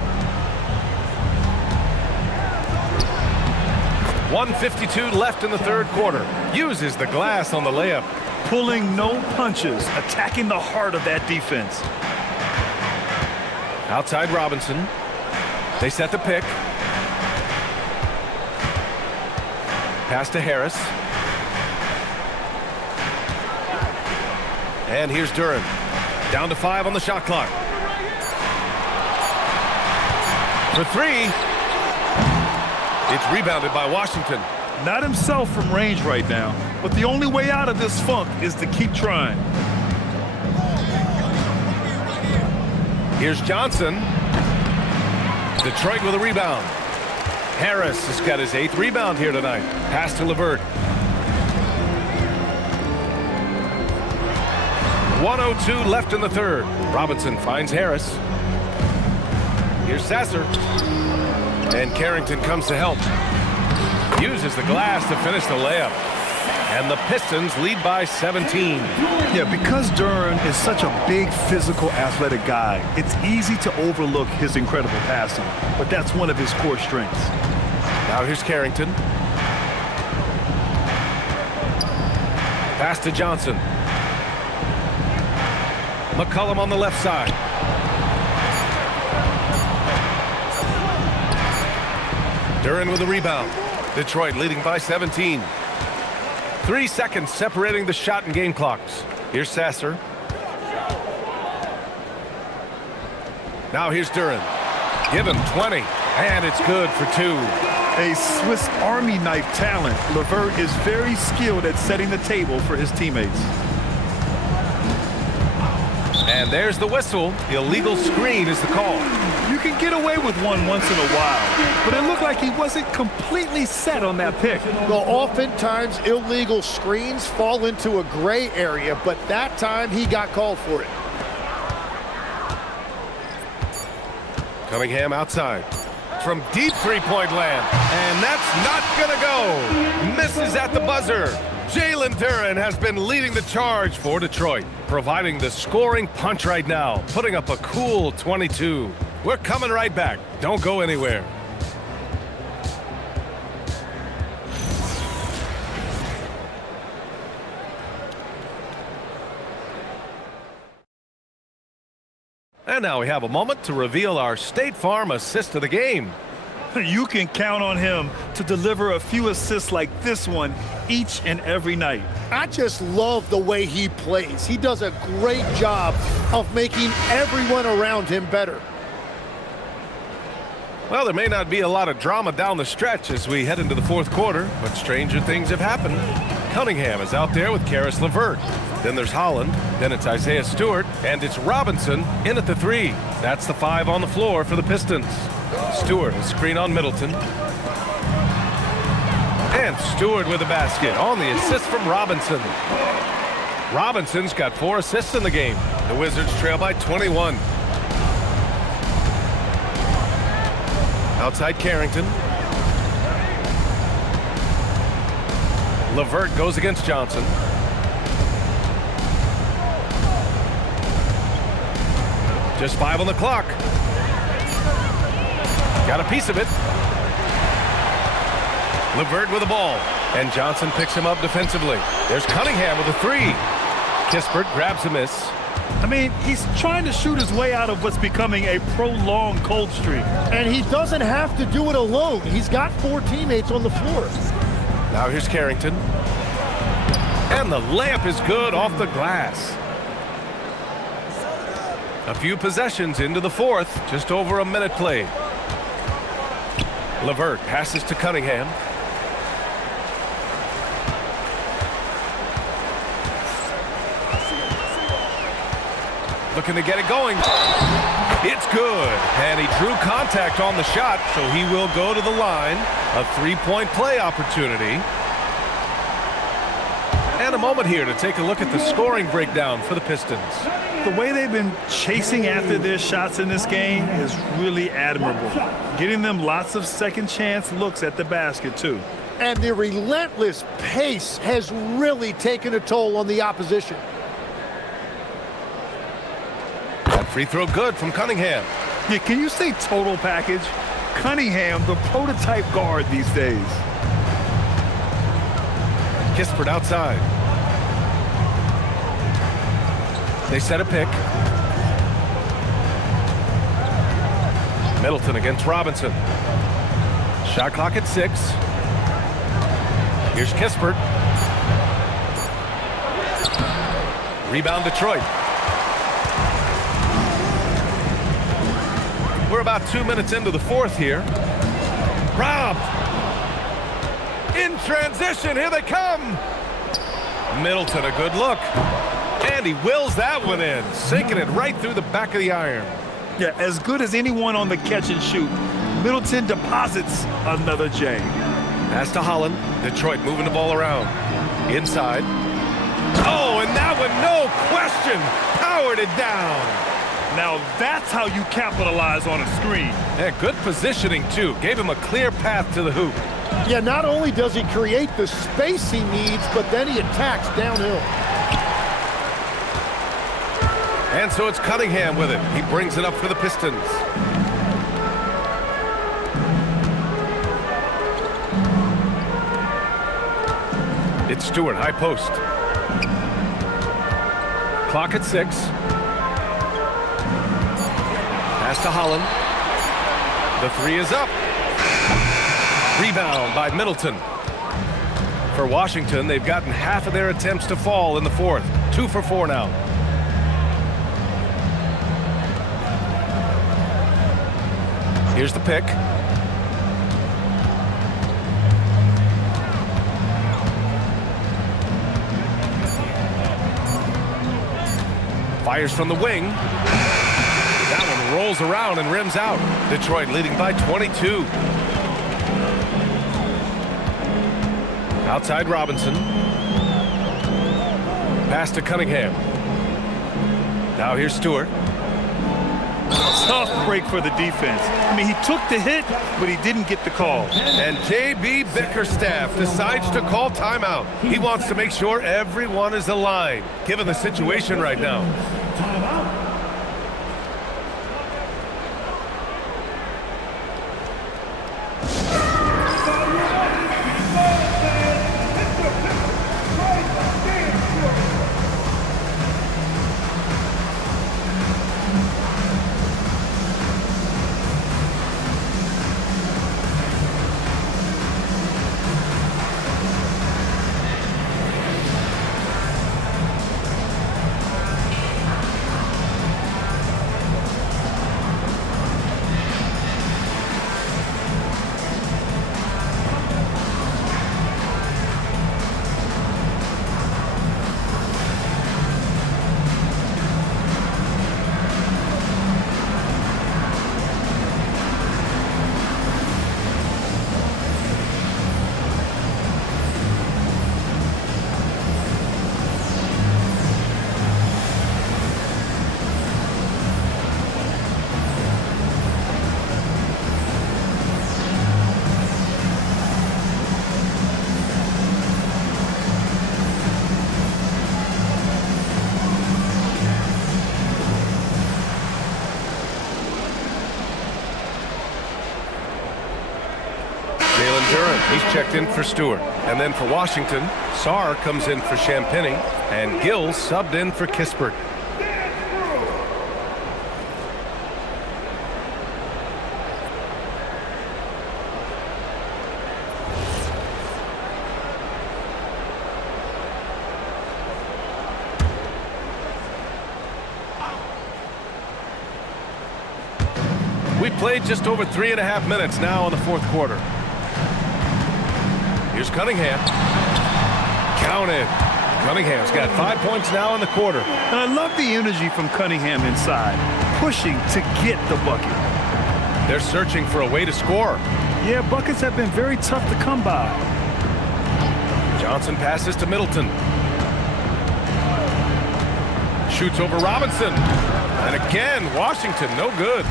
1:52 left in the third quarter. Uses the glass on the layup. Pulling no punches, attacking the heart of that defense. Outside Robinson. They set the pick. Pass to Harris. And here's Duren. Down to 5 on the shot clock. For 3. It's rebounded by Washington. Not himself from range right now, but the only way out of this funk is to keep trying. Here's Johnson. Detroit with a rebound. Harris has got his 8th rebound here tonight. Pass to LeVert. 1:02 left in the third. Robinson finds Harris. Here's Sasser. And Carrington comes to help. Uses the glass to finish the layup. And the Pistons lead by 17. Yeah, because Duren is such a big, physical, athletic guy, it's easy to overlook his incredible passing. But that's one of his core strengths. Now here's Carrington. Pass to Johnson. McCollum on the left side. Duren with a rebound. Detroit leading by 17. 3 seconds separating the shot and game clocks. Here's Sasser. Now here's Duren. Give him 20, and it's good for 2. A Swiss Army knife talent, LeVert is very skilled at setting the table for his teammates. And there's the whistle. The illegal screen is the call. You can get away with one once in a while, but it looked like he wasn't completely set on that pick. Well, oftentimes illegal screens fall into a gray area, but that time he got called for it. Cunningham outside. From deep three-point land. And that's not going to go. Misses at the buzzer. Jalen Duren has been leading the charge for Detroit, providing the scoring punch right now, putting up a cool 22. We're coming right back. Don't go anywhere. And now we have a moment to reveal our State Farm assist of the game. You can count on him to deliver a few assists like this one each and every night. I just love the way he plays. He does a great job of making everyone around him better. Well, there may not be a lot of drama down the stretch as we head into the fourth quarter, but stranger things have happened. Cunningham is out there with Karis LeVert. Then there's Holland, then it's Isaiah Stewart, and it's Robinson in at the 3. That's the 5 on the floor for the Pistons. Stewart, a screen on Middleton. And Stewart with a basket on the assist from Robinson. Robinson's got 4 assists in the game. The Wizards trail by 21. Outside Carrington. LeVert goes against Johnson. Just 5 on the clock. Got a piece of it. LeVert with the ball. And Johnson picks him up defensively. There's Cunningham with a 3. Kispert grabs a miss. I mean, he's trying to shoot his way out of what's becoming a prolonged cold streak. And he doesn't have to do it alone. He's got 4 teammates on the floor. Now here's Carrington. And the layup is good off the glass. A few possessions into the fourth. Just over a minute played. LeVert passes to Cunningham. Looking to get it going. It's good. And he drew contact on the shot, so he will go to the line. A 3-point play opportunity. And a moment here to take a look at the scoring breakdown for the Pistons. The way they've been chasing after their shots in this game is really admirable. Getting them lots of second chance looks at the basket, too. And the relentless pace has really taken a toll on the opposition. That free throw good from Cunningham. Yeah, can you say total package? Cunningham, the prototype guard these days. Kispert outside. They set a pick. Middleton against Robinson. Shot clock at 6. Here's Kispert. Rebound Detroit. We're about 2 minutes into the fourth here. Rob. In transition, here they come. Middleton, a good look. And he wills that one in, sinking it right through the back of the iron. Yeah, as good as anyone on the catch and shoot. Middleton deposits another J. Pass to Holland. Detroit moving the ball around. Inside. Oh, and that one, no question, powered it down. Now that's how you capitalize on a screen. Yeah, good positioning, too. Gave him a clear path to the hoop. Yeah, not only does he create the space he needs, but then he attacks downhill. And so it's Cunningham with it. He brings it up for the Pistons. It's Stewart, high post. Clock at 6. Pass to Holland. The 3 is up. Rebound by Middleton. For Washington, they've gotten half of their attempts to fall in the fourth. 2 for 4 now. Here's the pick. Fires from the wing. That one rolls around and rims out. Detroit leading by 22. Outside Robinson. Pass to Cunningham. Now here's Stewart. Tough break for the defense. I mean, he took the hit, but he didn't get the call. And J.B. Bickerstaff decides to call timeout. He wants to make sure everyone is aligned, given the situation right now. Timeout. He's checked in for Stewart. And then for Washington, Sarr comes in for Champagny, and Gill subbed in for Kispert. We played just over 3.5 minutes now in the fourth quarter. Here's Cunningham. Counted. Cunningham's got 5 points now in the quarter. And I love the energy from Cunningham inside, pushing to get the bucket. They're searching for a way to score. Yeah, buckets have been very tough to come by. Johnson passes to Middleton. Shoots over Robinson. And again, Washington, no good.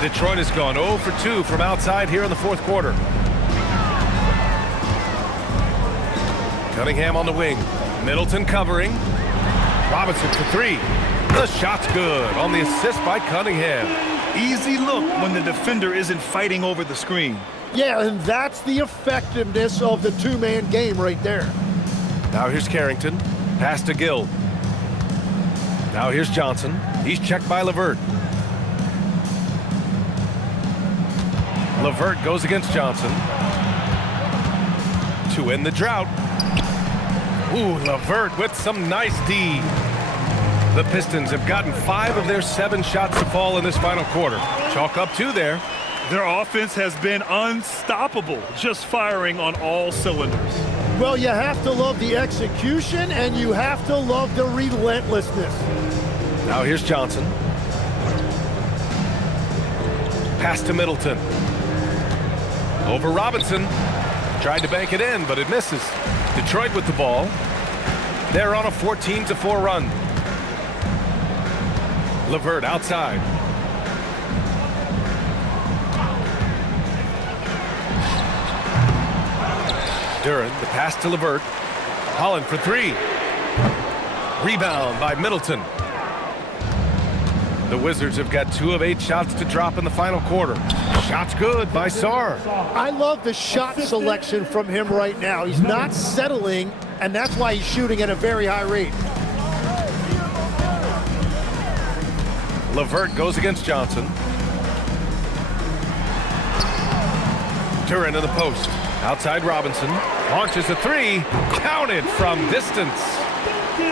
Detroit has gone 0 for 2 from outside here in the fourth quarter. Cunningham on the wing. Middleton covering. Robinson for 3. The shot's good on the assist by Cunningham. Easy look when the defender isn't fighting over the screen. Yeah, and that's the effectiveness of the two-man game right there. Now here's Carrington. Pass to Gill. Now here's Johnson. He's checked by LeVert. LeVert goes against Johnson. To end the drought. Ooh, LeVert with some nice D. The Pistons have gotten 5 of their 7 shots to fall in this final quarter. Chalk up 2 there. Their offense has been unstoppable, just firing on all cylinders. Well, you have to love the execution, and you have to love the relentlessness. Now here's Johnson. Pass to Middleton. Over Robinson. Tried to bank it in, but it misses. Detroit with the ball. They're on a 14-4 run. LeVert outside. Duran, the pass to LeVert. Holland for 3. Rebound by Middleton. The Wizards have got 2 of 8 shots to drop in the final quarter. Shot's good by Sarr. I love the shot selection from him right now. He's not settling, and that's why he's shooting at a very high rate. LeVert goes against Johnson. Duran in the post. Outside Robinson. Launches a 3. Counted from distance.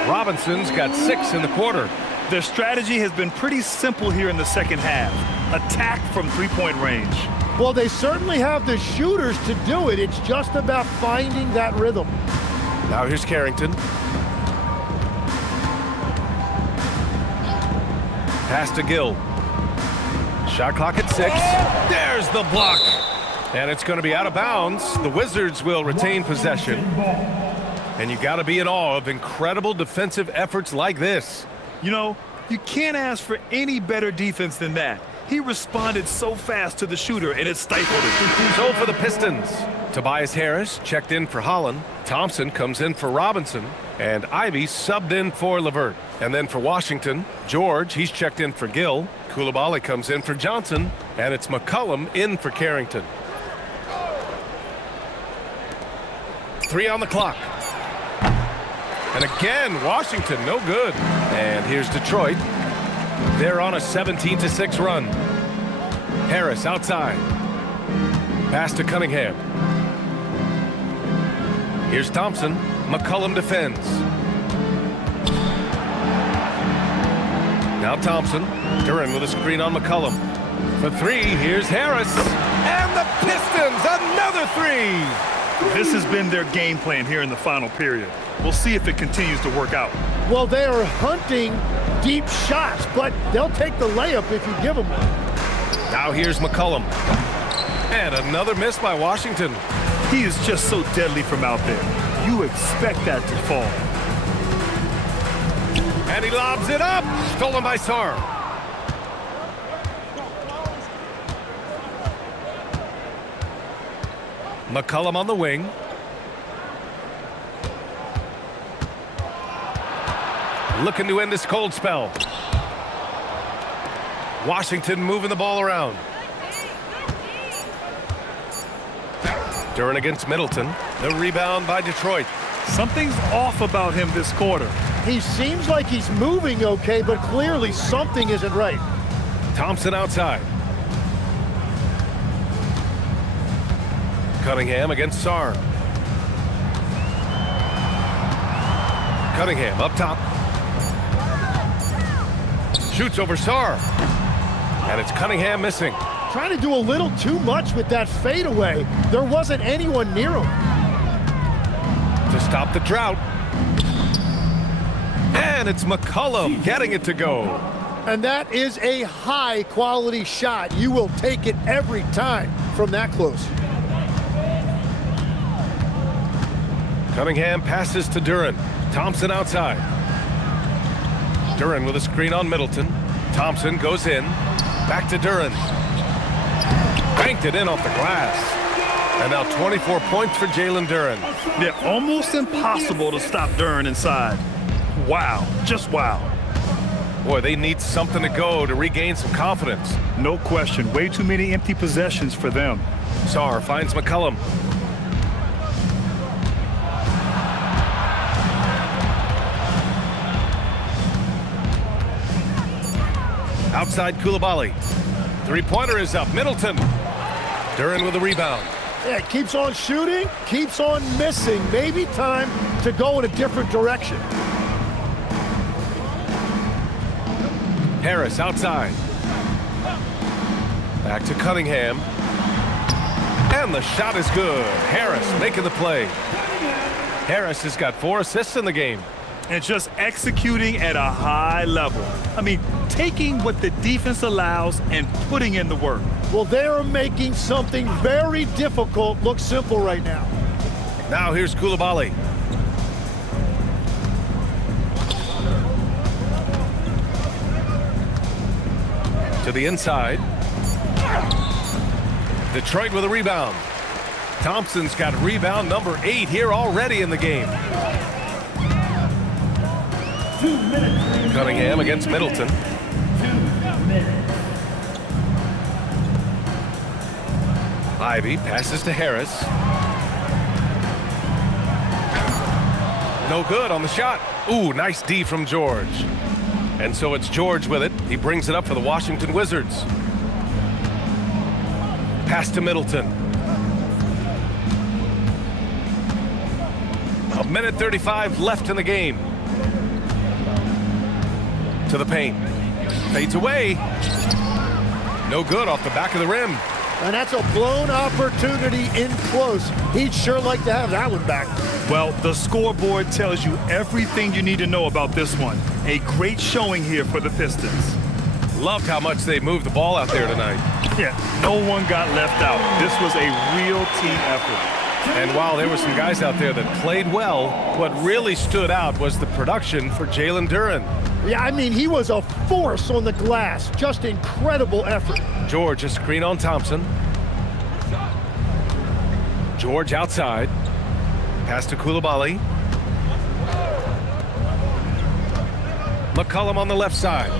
Robinson's got 6 in the quarter. Their strategy has been pretty simple here in the second half. Attack from three-point range. Well, they certainly have the shooters to do it. It's just about finding that rhythm. Now here's Carrington. Pass to Gill. Shot clock at 6. There's the block. And it's going to be out of bounds. The Wizards will retain possession. And you got to be in awe of incredible defensive efforts like this. You know, You can't ask for any better defense than that. He responded so fast to the shooter, and it stifled it. So for the Pistons, Tobias Harris checked in for Holland. Thompson comes in for Robinson. And Ivy subbed in for LeVert. And then for Washington, George, he's checked in for Gill. Coulibaly comes in for Johnson. And it's McCollum in for Carrington. 3 on the clock. And again, Washington, no good. And here's Detroit. They're on a 17-6 run. Harris outside. Pass to Cunningham. Here's Thompson. McCollum defends. Now Thompson. Duren with a screen on McCollum. For 3, here's Harris. And the Pistons, another 3. This has been their game plan here in the final period. We'll see if it continues to work out. Well, they are hunting deep shots, but they'll take the layup if you give them one. Now here's McCollum. And another miss by Washington. He is just so deadly from out there. You expect that to fall. And he lobs it up. Stolen by Sarr. McCollum on the wing. Looking to end this cold spell. Washington moving the ball around. Duren against Middleton. The rebound by Detroit. Something's off about him this quarter. He seems like he's moving okay, but clearly something isn't right. Thompson outside. Cunningham against Sarr. Cunningham up top. Shoots over Sarr. And it's Cunningham missing. Trying to do a little too much with that fadeaway. There wasn't anyone near him. To stop the drought. And it's McCollum getting it to go. And that is a high-quality shot. You will take it every time from that close. Cunningham passes to Duren. Thompson outside. Duren with a screen on Middleton. Thompson goes in. Back to Duren. Banked it in off the glass. And now 24 points for Jalen Duren. Yeah, almost impossible to stop Duren inside. Wow, just wow. Boy, they need something to go to regain some confidence. No question, way too many empty possessions for them. Sarr finds McCollum. Outside Coulibaly. Three-pointer is up. Middleton. Duren with a rebound. Yeah, keeps on shooting, keeps on missing. Maybe time to go in a different direction. Harris outside. Back to Cunningham. And the shot is good. Harris making the play. Harris has got 4 assists in the game. And just executing at a high level. I mean, taking what the defense allows and putting in the work. Well, they're making something very difficult look simple right now. Now here's Coulibaly. To the inside. Detroit with a rebound. Thompson's got rebound number 8 here already in the game. Cunningham against Middleton. Ivy passes to Harris. No good on the shot. Ooh, nice D from George. And so it's George with it. He brings it up for the Washington Wizards. Pass to Middleton. 1:35 left in the game. To the paint. Fades away. No good off the back of the rim. And that's a blown opportunity in close. He'd sure like to have that one back. Well, the scoreboard tells you everything you need to know about this one. A great showing here for the Pistons. Loved how much they moved the ball out there tonight. Yeah, no one got left out. This was a real team effort. And while there were some guys out there that played well, what really stood out was the production for Jalen Duren. Yeah, I mean, he was a force on the glass. Just incredible effort. George, a screen on Thompson. George outside. Pass to Coulibaly. McCollum on the left side.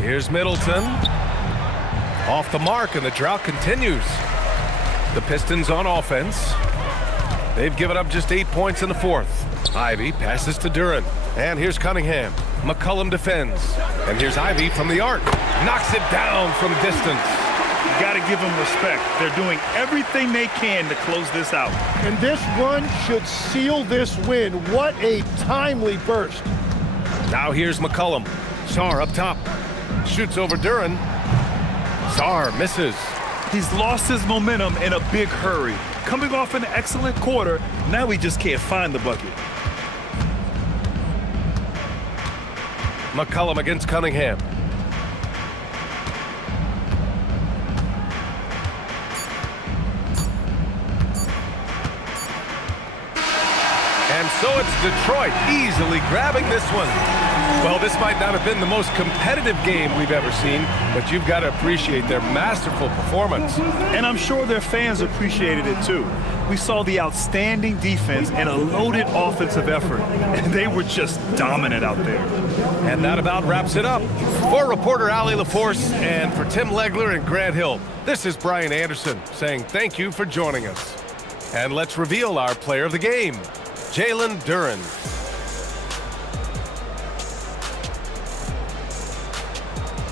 Here's Middleton. Off the mark, and the drought continues. The Pistons on offense. They've given up just 8 points in the fourth. Ivy passes to Duren. And here's Cunningham. McCollum defends. And here's Ivy from the arc. Knocks it down from distance. You got to give them respect. They're doing everything they can to close this out. And this run should seal this win. What a timely burst. Now here's McCollum. Sarr up top. Shoots over Duren. Sarr misses. He's lost his momentum in a big hurry. Coming off an excellent quarter, now he just can't find the bucket. McCollum against Cunningham. And so it's Detroit easily grabbing this one. Well, this might not have been the most competitive game we've ever seen, but you've got to appreciate their masterful performance. And I'm sure their fans appreciated it too. We saw the outstanding defense and a loaded offensive effort, and they were just dominant out there. And that about wraps it up. For reporter Allie LaForce and for Tim Legler and Grant Hill, this is Brian Anderson saying thank you for joining us. And let's reveal our player of the game, Jalen Duren.